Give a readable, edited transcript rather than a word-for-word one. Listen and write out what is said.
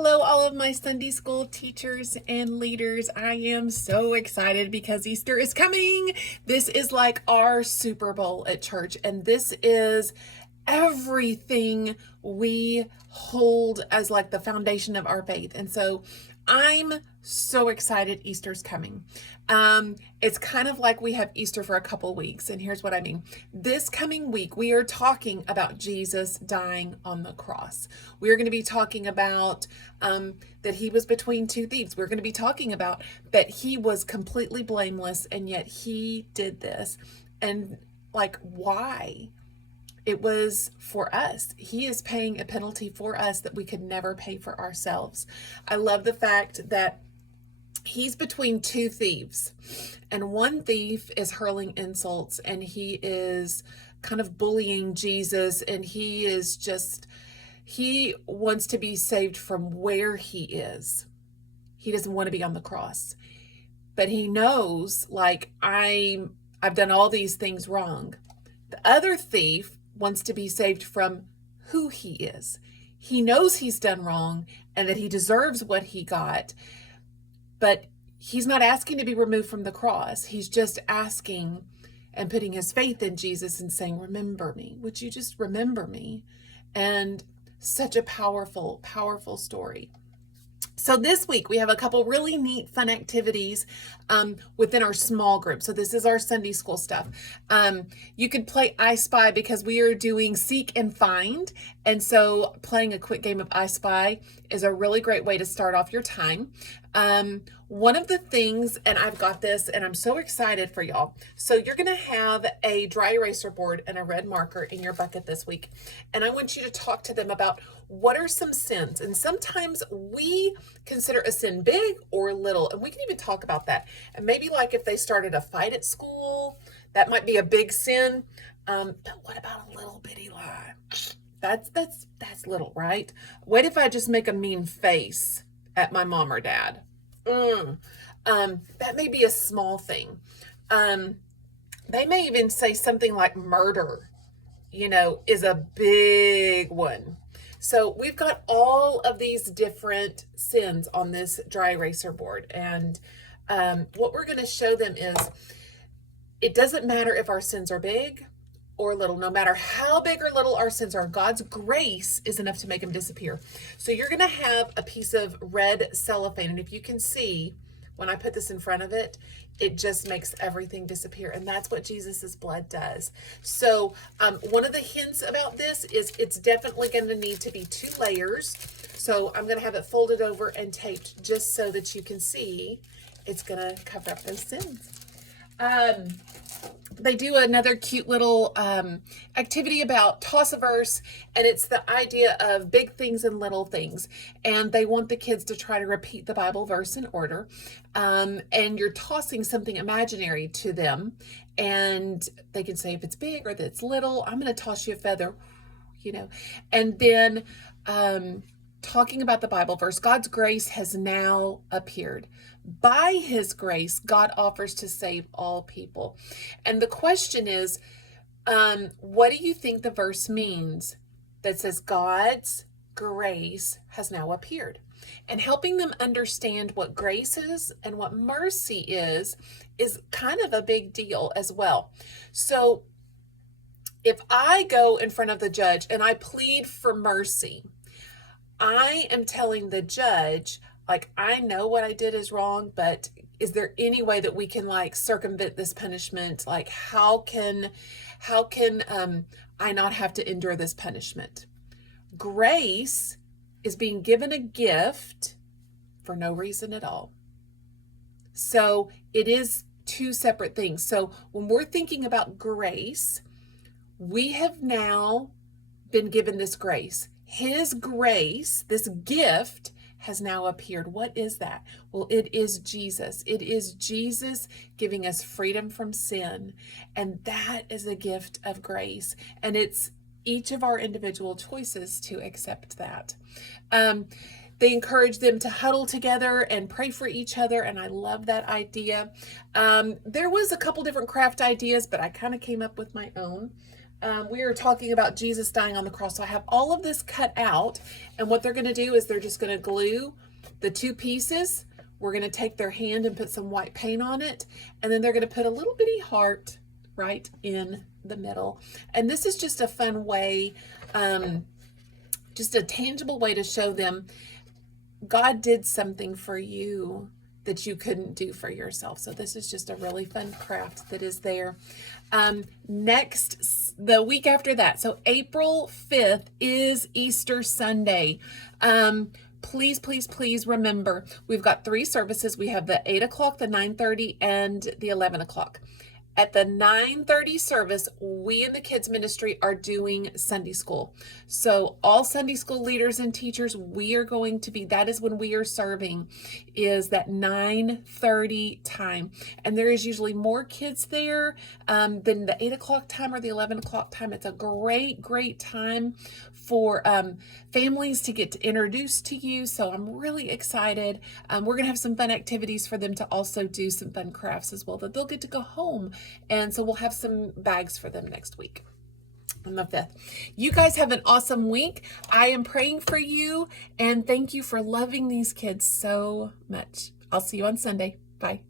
Hello, all of my Sunday school teachers and leaders. I am so excited because Easter is coming. This is like our Super Bowl at church, and this is everything we hold as like the foundation of our faith. And so I'm so excited Easter's coming. It's kind of like we have Easter for a couple weeks, and here's what I mean. This coming week, we are talking about Jesus dying on the cross. We are going to be talking about that he was between two thieves. We're going to be talking about that he was completely blameless, and yet he did this. And like, why? It was for us. He is paying a penalty for us that we could never pay for ourselves. I love the fact that he's between two thieves, and one thief is hurling insults, and he is kind of bullying Jesus, and he wants to be saved from where he is. He doesn't want to be on the cross, but he knows, like, I've done all these things wrong. The other thief wants to be saved from who he is. He knows he's done wrong and that he deserves what he got, but he's not asking to be removed from the cross. He's just asking and putting his faith in Jesus and saying, remember me. Would you just remember me? And such a powerful, powerful story. So this week we have a couple really neat, fun activities within our small group. So this is our Sunday school stuff. You could play I Spy because we are doing Seek and Find. And so playing a quick game of I Spy is a really great way to start off your time. One of the things, and I've got this, and I'm so excited for y'all. So you're going to have a dry eraser board and a red marker in your bucket this week. And I want you to talk to them about what are some sins. And sometimes we consider a sin big or little, and we can even talk about that. And maybe like if they started a fight at school, that might be a big sin. But what about a little bitty lie? That's little, right? What if I just make a mean face at my mom or dad? That may be a small thing. They may even say something like murder, is a big one. So we've got all of these different sins on this dry eraser board. And what we're going to show them is it doesn't matter if our sins are big or little. No matter how big or little our sins are, God's grace is enough to make them disappear. So you're going to have a piece of red cellophane. And if you can see, when I put this in front of it, it just makes everything disappear. And that's what Jesus's blood does. So one of the hints about this is it's definitely going to need to be 2 layers. So I'm going to have it folded over and taped just so that you can see it's going to cover up those sins. They do another cute little activity about toss-a-verse, and it's the idea of big things and little things. And they want the kids to try to repeat the Bible verse in order. And you're tossing something imaginary to them, and they can say if it's big or if it's little. I'm going to toss you a feather, and then talking about the Bible verse, God's grace has now appeared. By his grace, God offers to save all people. And the question is, what do you think the verse means that says God's grace has now appeared? And helping them understand what grace is and what mercy is kind of a big deal as well. So if I go in front of the judge and I plead for mercy, I am telling the judge, like, I know what I did is wrong, but is there any way that we can circumvent this punishment? Like, how can I not have to endure this punishment? Grace is being given a gift for no reason at all. So it is 2 separate things. So when we're thinking about grace, we have now been given this grace. His grace, this gift, has now appeared. What is that? Well, it is Jesus. It is Jesus giving us freedom from sin. And that is a gift of grace. And it's each of our individual choices to accept that. They encourage them to huddle together and pray for each other. And I love that idea. There was a couple different craft ideas, but I kind of came up with my own. we are talking about Jesus dying on the cross. So I have all of this cut out, and what they're going to do is they're just going to glue the two pieces. We're going to take their hand and put some white paint on it, and then they're going to put a little bitty heart right in the middle. And this is just a fun way, just a tangible way to show them God did something for you that you couldn't do for yourself. So this is just a really fun craft that is there. Next, the week after that, so April 5th is Easter Sunday. Please, please, please remember, we've got 3 services. We have the 8 o'clock, the 9:30, and the 11 o'clock. At the 9:30 service, we in the kids ministry are doing Sunday school. So all Sunday school leaders and teachers, we are going to be, that is when we are serving, is that 9:30 time. And there is usually more kids there than the 8 o'clock time or the 11 o'clock time. It's a great, great time for families to get introduced to you. So I'm really excited. We're going to have some fun activities for them to also do some fun crafts as well, that they'll get to go home. And so we'll have some bags for them next week on the 5th. You guys have an awesome week. I am praying for you, and thank you for loving these kids so much. I'll see you on Sunday. Bye.